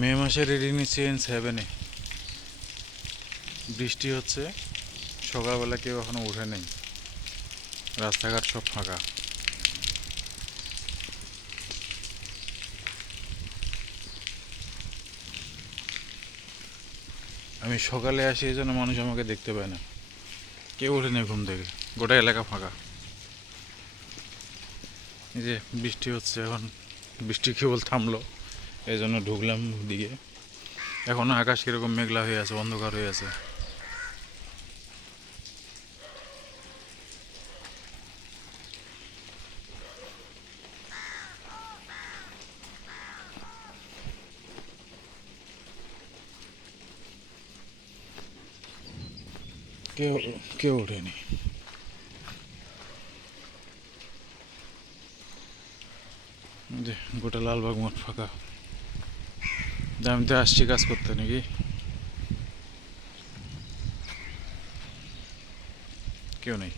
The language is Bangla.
মে মাসের রিডিং নিচ্ছে N7-এ। বৃষ্টি হচ্ছে, সকালবেলা কেউ এখনো উঠে নেই, রাস্তাঘাট সব ফাঁকা। আমি সকালে আসি, এই জন্য মানুষ আমাকে দেখতে পায় না, কেউ ওঠে নেই ঘুম থেকে, গোটা এলাকা ফাঁকা। এই যে বৃষ্টি হচ্ছে, এখন বৃষ্টি কেবল থামলো, এই জন্য ঢুকলাম দিকে। এখনো আকাশ কীরকম মেঘলা হয়ে আছে, অন্ধকার হয়ে আছে। কেউ কেউ ওঠেনি। যে গোটা লালবাগ মাঠ ফাঁকা। আমি তো আসছি কাজ করতে, নাকি কেউ নেই।